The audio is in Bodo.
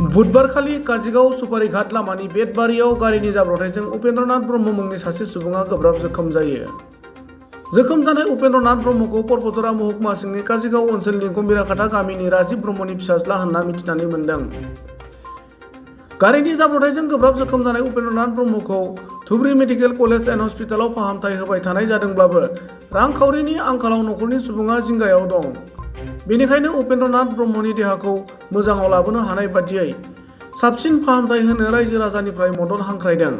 बुधबारखालि काजिगाव सुपारिघाट लामानि बेतबारियाव गारिनि जाब्रबथायजों उपेन्द्रनाथ ब्रह्म मुंनि सासे सुबुङा गोब्राब जोखोम जायो। जोखोम जानाय उपेन्द्रनाथ ब्रह्मखौ परबतजरा महकुमा सिंनि काजिगाव ओनसोलनि गम्भीराखाथा गामिनि राजिब ब्रह्मनि फिसाज्ला होनना मिथिनानै मोन्दों। गारिनि जाब्रबथायजों गोब्राब जोखोम जानाय उपेन्द्रनाथ ब्रह्मखौ धुबरी मेडिकेल कलेज एन्ड हस्पिटालाव फाहामथाय होबाय थानाय जादोंब्लाबो रांखावरिनि आंखालाव नखरनि सुबुङा जिंगायाव दं। बेनिखायनो उपेन्द्रनाथ ब्रह्मनि देहाखौ मोजाङाव लाबोनो हानाय बादियै साबसिन फाहामथाय होनो रायजो राजानिफ्राय मदद हांख्रायदों।